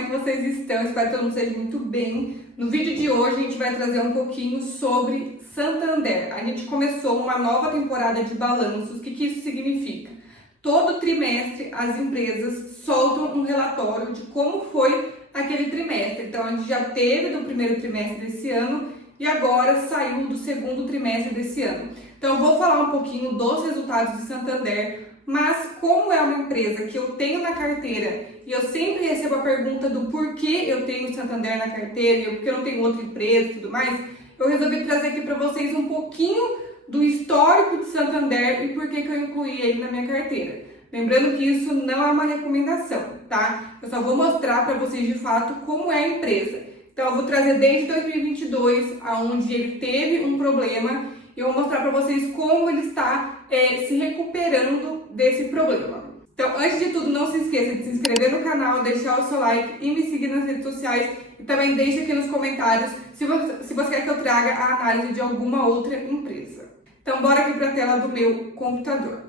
é que vocês estão? Espero que todo mundo esteja muito bem. No vídeo de hoje a gente vai trazer um pouquinho sobre Santander. A gente começou uma nova temporada de balanços. O que isso significa? Todo trimestre as empresas soltam um relatório de como foi aquele trimestre. Então a gente já teve do primeiro trimestre desse ano e agora saiu do segundo trimestre desse ano. Então eu vou falar um pouquinho dos resultados de Santander. Mas como é uma empresa que eu tenho na carteira e eu sempre recebo a pergunta do porquê eu tenho Santander na carteira e porque eu não tenho outra empresa e tudo mais, eu resolvi trazer aqui para vocês um pouquinho do histórico de Santander e por que eu incluí ele na minha carteira. Lembrando que isso não é uma recomendação, tá? Eu só vou mostrar para vocês de fato como é a empresa. Então eu vou trazer desde 2022, onde ele teve um problema, e eu vou mostrar para vocês como ele está se recuperando desse problema. Então, antes de tudo, não se esqueça de se inscrever no canal, deixar o seu like e me seguir nas redes sociais. E também deixe aqui nos comentários se você quer que eu traga a análise de alguma outra empresa. Então, bora aqui para a tela do meu computador.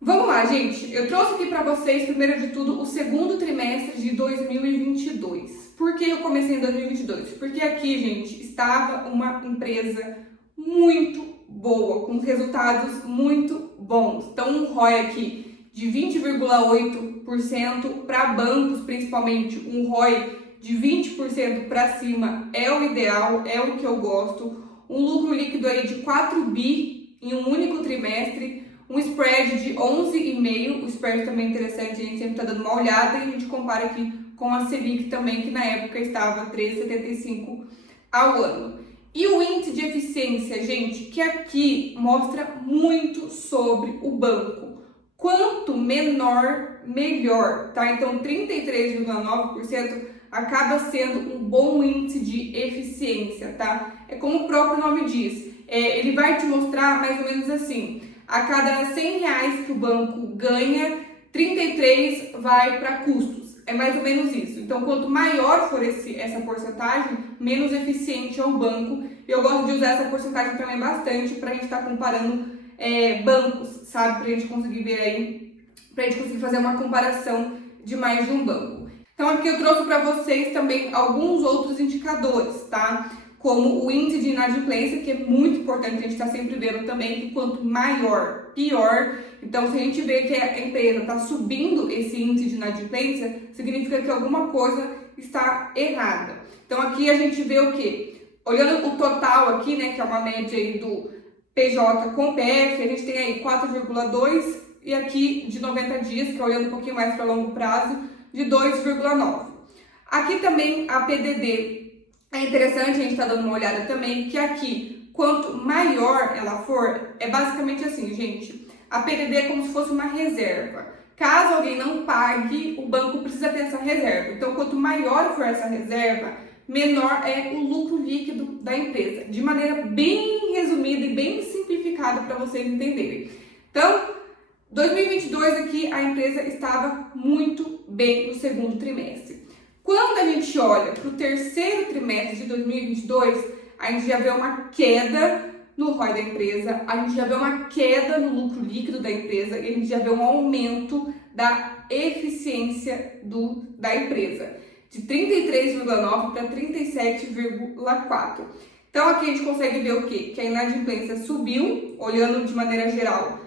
Vamos lá, gente. Eu trouxe aqui para vocês, primeiro de tudo, o segundo trimestre de 2022. Por que eu comecei em 2022? Porque aqui, gente, estava uma empresa muito boa, com resultados muito bons. Então, um ROI aqui de 20,8% para bancos, principalmente, um ROI de 20% para cima é o ideal, é o que eu gosto. Um lucro líquido aí de 4 bi em um único trimestre, um spread de 11,5%, o spread também é interessante, a gente sempre está dando uma olhada e a gente compara aqui com a Selic também, que na época estava 13,75% ao ano. E o índice de eficiência, gente, que aqui mostra muito sobre o banco. Quanto menor, melhor, tá? Então, 33,9% acaba sendo um bom índice de eficiência, tá? É como o próprio nome diz, ele vai te mostrar mais ou menos assim, a cada R$100 que o banco ganha, 33 vai para custos. É mais ou menos isso. Então, quanto maior for essa porcentagem, menos eficiente é o banco. Eu gosto de usar essa porcentagem também bastante para a gente estar comparando bancos, sabe? Para a gente conseguir ver aí, para a gente conseguir fazer uma comparação de mais de um banco. Então, aqui eu trouxe para vocês também alguns outros indicadores, tá? Como o índice de inadimplência, que é muito importante, a gente está sempre vendo também que quanto maior, pior. Então, se a gente vê que a empresa está subindo esse índice de inadimplência, significa que alguma coisa está errada. Então, aqui a gente vê o quê? Olhando o total aqui, né, que é uma média aí do PJ com PF, a gente tem aí 4,2 e aqui de 90 dias, que é olhando um pouquinho mais para longo prazo, de 2,9. Aqui também a PDD. É interessante a gente estar dando uma olhada também que aqui, quanto maior ela for, é basicamente assim, gente, a PDD é como se fosse uma reserva. Caso alguém não pague, o banco precisa ter essa reserva. Então, quanto maior for essa reserva, menor é o lucro líquido da empresa. De maneira bem resumida e bem simplificada para vocês entenderem. Então, 2022 aqui a empresa estava muito bem no segundo trimestre. Quando a gente olha para o terceiro trimestre de 2022, a gente já vê uma queda no ROI da empresa, a gente já vê uma queda no lucro líquido da empresa e a gente já vê um aumento da eficiência da empresa, de 33,9% para 37,4%. Então aqui a gente consegue ver o quê? Que a inadimplência subiu, olhando de maneira geral,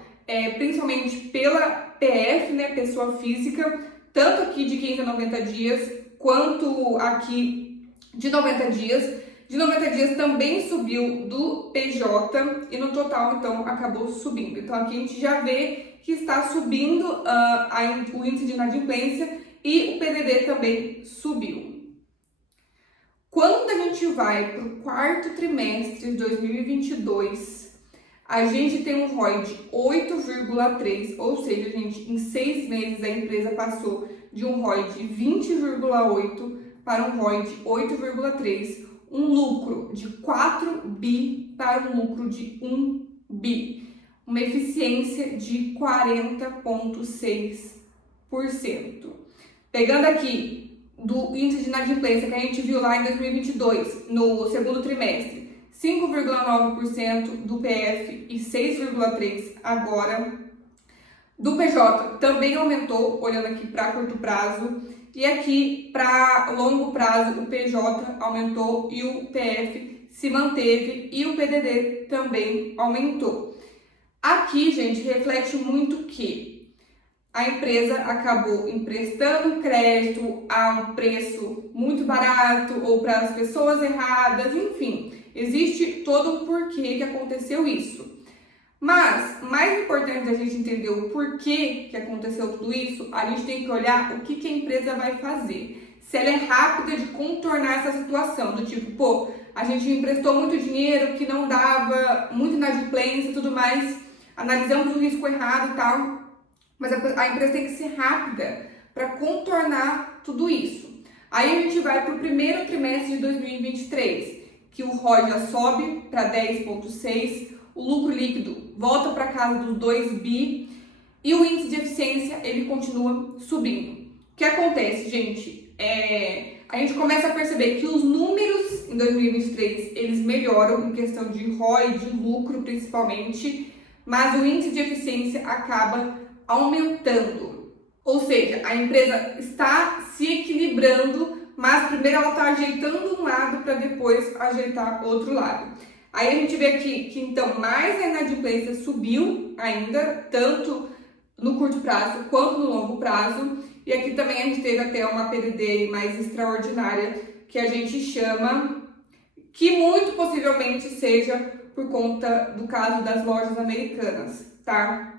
principalmente pela PF, né, pessoa física, tanto aqui de 15 a 90 dias, quanto aqui de 90 dias. De 90 dias também subiu do PJ e no total, então, acabou subindo. Então, aqui a gente já vê que está subindo o índice de inadimplência e o PDD também subiu. Quando a gente vai para o quarto trimestre de 2022, a gente tem um ROI de 8,3, ou seja, gente, em 6 meses a empresa passou de um ROI de 20,8 para um ROI de 8,3, um lucro de 4 bi para um lucro de 1 bi, uma eficiência de 40,6%. Pegando aqui do índice de inadimplência que a gente viu lá em 2022, no segundo trimestre, 5,9% do PF e 6,3% agora. Do PJ também aumentou, olhando aqui para curto prazo, E aqui, para longo prazo, o PJ aumentou e o PF se manteve e o PDD também aumentou. Aqui, gente, reflete muito que a empresa acabou emprestando crédito a um preço muito barato ou para as pessoas erradas, enfim, existe todo um porquê que aconteceu isso. Mas, mais importante da gente entender o porquê que aconteceu tudo isso, a gente tem que olhar o que a empresa vai fazer. Se ela é rápida de contornar essa situação, do tipo, pô, a gente emprestou muito dinheiro que não dava, muito inadimplência e tudo mais, analisamos o risco errado e tal, mas a empresa tem que ser rápida para contornar tudo isso. Aí a gente vai para o primeiro trimestre de 2023, que o ROI já sobe para 10,6%, o lucro líquido volta para casa dos 2 bi e o índice de eficiência ele continua subindo. O que acontece, gente? A gente começa a perceber que os números em 2023 eles melhoram em questão de ROI, de lucro principalmente, mas o índice de eficiência acaba aumentando. Ou seja, a empresa está se equilibrando, mas primeiro ela está ajeitando um lado para depois ajeitar outro lado. Aí a gente vê aqui que então mais a inadimplência subiu ainda, tanto no curto prazo quanto no longo prazo. E aqui também a gente teve até uma PDD mais extraordinária, que a gente chama, que muito possivelmente seja por conta do caso das lojas americanas, tá?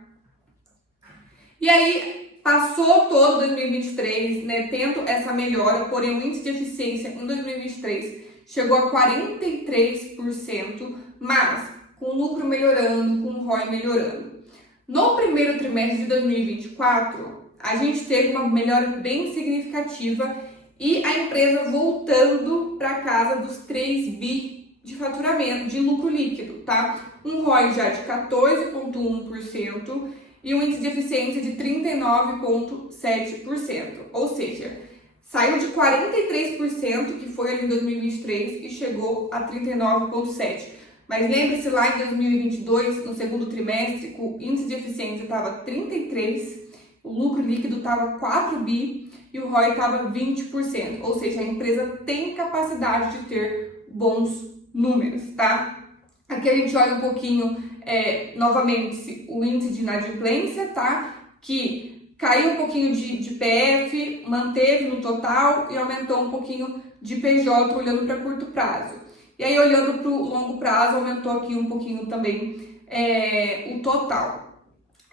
E aí, passou todo 2023, né, tendo essa melhora, porém o índice de eficiência em 2023 chegou a 43%, mas com o lucro melhorando, com o ROI melhorando. No primeiro trimestre de 2024, a gente teve uma melhora bem significativa e a empresa voltando para casa dos 3 bi de faturamento, de lucro líquido, tá? Um ROI já de 14,1% e um índice de eficiência de 39,7%. Ou seja, saiu de 43%, que foi ali em 2023, e chegou a 39,7%. Mas lembre-se lá em 2022, no segundo trimestre, o índice de eficiência estava 33%, o lucro líquido estava 4 bi e o ROI estava 20%. Ou seja, a empresa tem capacidade de ter bons números, tá? Aqui a gente olha um pouquinho, novamente, o índice de inadimplência, tá? Que caiu um pouquinho de PF, manteve no total e aumentou um pouquinho de PJ olhando para curto prazo. E aí, olhando para o longo prazo, aumentou aqui um pouquinho também o total.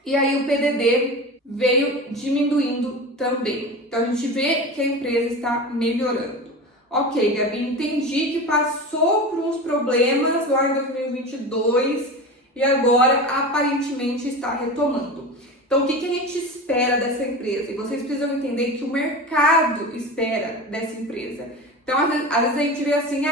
E aí, o PDD veio diminuindo também. Então, a gente vê que a empresa está melhorando. Ok, Gabi, entendi que passou por uns problemas lá em 2022 e agora aparentemente está retomando. Então, o que a gente espera dessa empresa? E vocês precisam entender que o mercado espera dessa empresa. Então, às vezes a gente vê assim,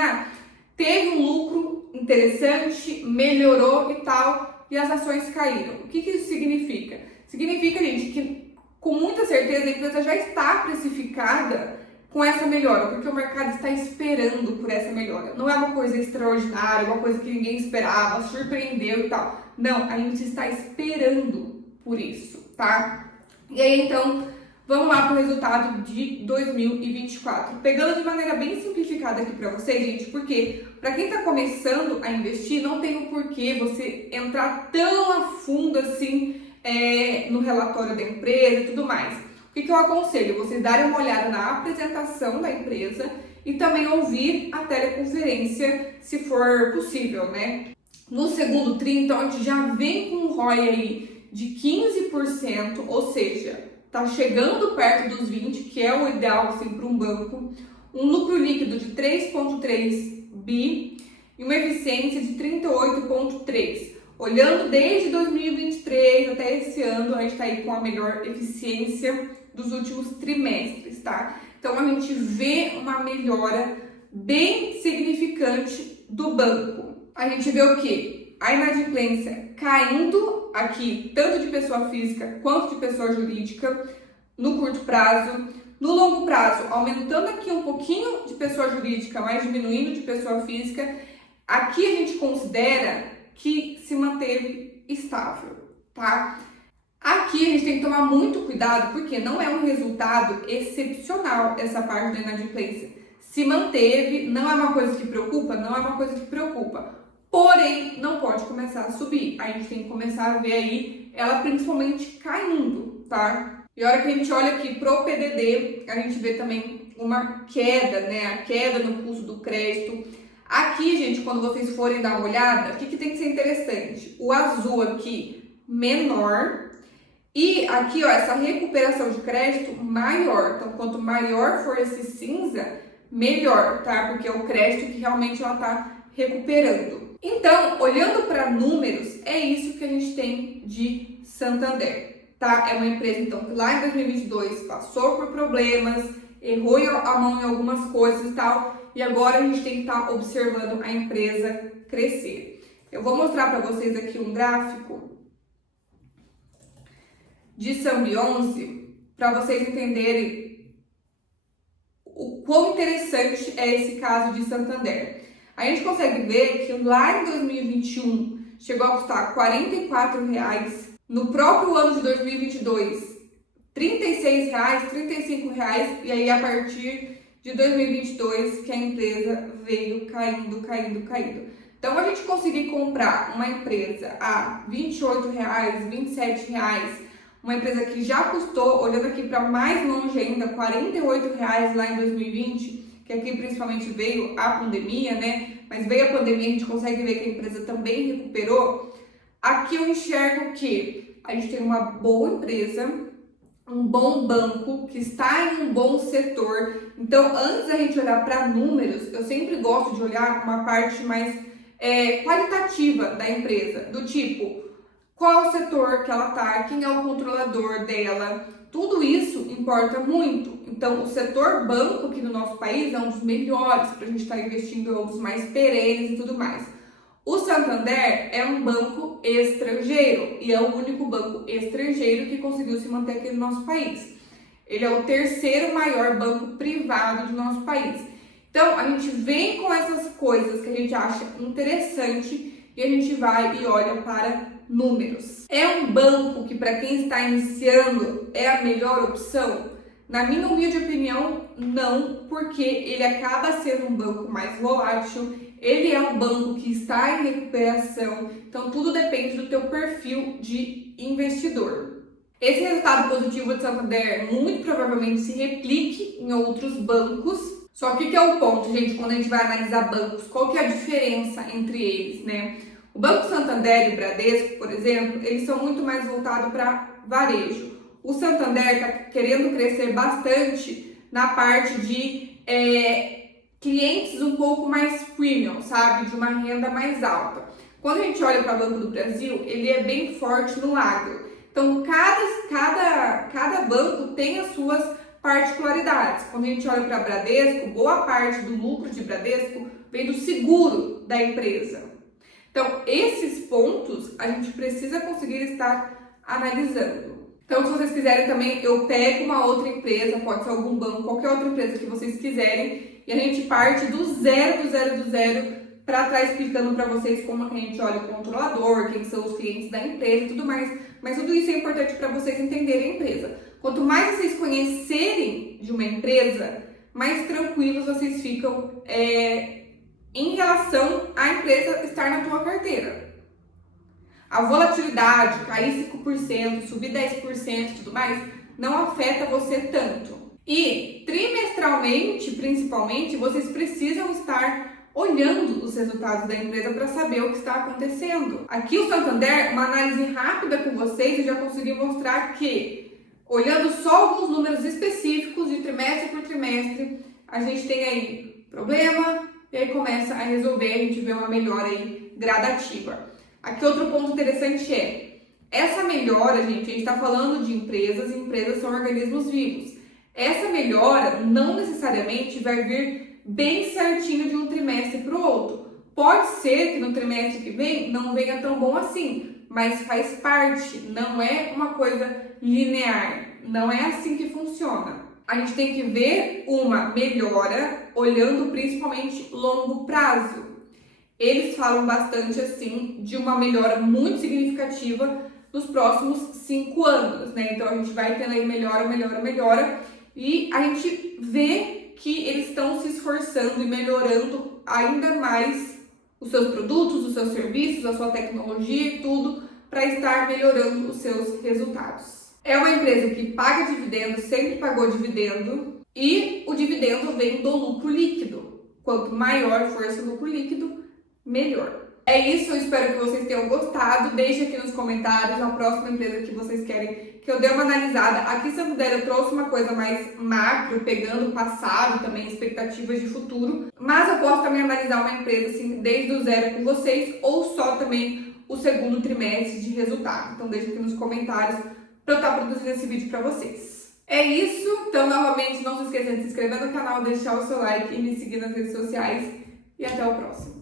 teve um lucro interessante, melhorou e tal, e as ações caíram. O que isso significa? Significa, gente, que com muita certeza a empresa já está precificada com essa melhora, porque o mercado está esperando por essa melhora. Não é uma coisa extraordinária, uma coisa que ninguém esperava, surpreendeu e tal. Não, a gente está esperando por isso, tá? E aí, então, vamos lá para o resultado de 2024. Pegando de maneira bem simplificada aqui para vocês, gente, porque para quem está começando a investir, não tem o porquê você entrar tão a fundo assim no relatório da empresa e tudo mais. O que eu aconselho? Vocês darem uma olhada na apresentação da empresa e também ouvir a teleconferência, se for possível, né? No segundo TRI, então, a gente já vem com um ROI aí de 15%, ou seja, tá chegando perto dos 20%, que é o ideal assim, para um banco, um lucro líquido de 3,3 bi e uma eficiência de 38,3%. Olhando desde 2023 até esse ano, a gente está aí com a melhor eficiência dos últimos trimestres, tá? Então, a gente vê uma melhora bem significante do banco. A gente vê o quê? A inadimplência caindo aqui, tanto de pessoa física quanto de pessoa jurídica, no curto prazo. No longo prazo, aumentando aqui um pouquinho de pessoa jurídica, mas diminuindo de pessoa física. Aqui a gente considera que se manteve estável, tá? Aqui a gente tem que tomar muito cuidado, porque não é um resultado excepcional essa parte da inadimplência. Se manteve, não é uma coisa que preocupa? Não é uma coisa que preocupa. Porém, não pode começar a subir. A gente tem que começar a ver aí ela principalmente caindo, tá? E a hora que a gente olha aqui pro PDD, a gente vê também uma queda, né? A queda no custo do crédito. Aqui, gente, quando vocês forem dar uma olhada, o que tem que ser interessante? O azul aqui, menor. E aqui, ó, essa recuperação de crédito maior. Então, quanto maior for esse cinza, melhor, tá? Porque é o crédito que realmente ela tá recuperando. Então, olhando para números, é isso que a gente tem de Santander, tá? É uma empresa, então, que lá em 2022 passou por problemas, errou a mão em algumas coisas e tal, e agora a gente tem que estar observando a empresa crescer. Eu vou mostrar para vocês aqui um gráfico de Symbiose para vocês entenderem o quão interessante é esse caso de Santander. A gente consegue ver que lá em 2021 chegou a custar R$ 44,00, no próprio ano de 2022 R$ 36,00, R$ 35,00, e aí a partir de 2022 que a empresa veio caindo. Então a gente conseguir comprar uma empresa a R$ 28,00, R$ 27,00, uma empresa que já custou, olhando aqui para mais longe ainda, R$ 48,00 lá em 2020, que aqui principalmente veio a pandemia, né? Mas veio a pandemia, a gente consegue ver que a empresa também recuperou. Aqui eu enxergo que a gente tem uma boa empresa, um bom banco, que está em um bom setor. Então, antes da gente olhar para números, eu sempre gosto de olhar uma parte mais qualitativa da empresa, do tipo, qual é o setor que ela está, quem é o controlador dela, tudo isso importa muito. Então, o setor banco aqui no nosso país é um dos melhores para a gente estar investindo, é um dos mais perenes e tudo mais. O Santander é um banco estrangeiro e é o único banco estrangeiro que conseguiu se manter aqui no nosso país. Ele é o terceiro maior banco privado do nosso país. Então, a gente vem com essas coisas que a gente acha interessante e a gente vai e olha para números. É um banco que, para quem está iniciando, é a melhor opção? Na minha humilde opinião, não, porque ele acaba sendo um banco mais volátil, ele é um banco que está em recuperação, então tudo depende do teu perfil de investidor. Esse resultado positivo de Santander muito provavelmente se replique em outros bancos, só que é o ponto, gente, quando a gente vai analisar bancos, qual que é a diferença entre eles, né? O Banco Santander e o Bradesco, por exemplo, eles são muito mais voltados para varejo. O Santander está querendo crescer bastante na parte de clientes um pouco mais premium, sabe? De uma renda mais alta. Quando a gente olha para o Banco do Brasil, ele é bem forte no agro. Então, cada banco tem as suas particularidades. Quando a gente olha para Bradesco, boa parte do lucro de Bradesco vem do seguro da empresa. Então, esses pontos a gente precisa conseguir estar analisando. Então, se vocês quiserem também, eu pego uma outra empresa, pode ser algum banco, qualquer outra empresa que vocês quiserem, e a gente parte do zero para estar explicando para vocês como que a gente olha o controlador, quem são os clientes da empresa e tudo mais. Mas tudo isso é importante para vocês entenderem a empresa. Quanto mais vocês conhecerem de uma empresa, mais tranquilos vocês ficam em relação à empresa estar na tua carteira. A volatilidade, cair 5%, subir 10% e tudo mais, não afeta você tanto. E trimestralmente, principalmente, vocês precisam estar olhando os resultados da empresa para saber o que está acontecendo. Aqui o Santander, uma análise rápida com vocês, eu já consegui mostrar que, olhando só alguns números específicos de trimestre por trimestre, a gente tem aí problema e aí começa a resolver, a gente vê uma melhora aí gradativa. Aqui outro ponto interessante essa melhora, gente, a gente está falando de empresas, e empresas são organismos vivos. Essa melhora não necessariamente vai vir bem certinho de um trimestre para o outro. Pode ser que no trimestre que vem não venha tão bom assim, mas faz parte, não é uma coisa linear, não é assim que funciona. A gente tem que ver uma melhora olhando principalmente longo prazo. Eles falam bastante assim de uma melhora muito significativa nos próximos 5 anos, né? Então a gente vai tendo aí melhora, e a gente vê que eles estão se esforçando e melhorando ainda mais os seus produtos, os seus serviços, a sua tecnologia e tudo, para estar melhorando os seus resultados. É uma empresa que paga dividendo, sempre pagou dividendo, e o dividendo vem do lucro líquido. Quanto maior for esse lucro líquido, melhor. É isso, eu espero que vocês tenham gostado. Deixe aqui nos comentários a próxima empresa que vocês querem que eu dê uma analisada. Aqui, Santander, eu trouxe uma coisa mais macro, pegando o passado também, expectativas de futuro. Mas eu posso também analisar uma empresa assim, desde o zero com vocês, ou só também o segundo trimestre de resultado. Então deixe aqui nos comentários para eu estar produzindo esse vídeo para vocês. É isso, então novamente não se esqueça de se inscrever no canal, deixar o seu like e me seguir nas redes sociais. E até o próximo.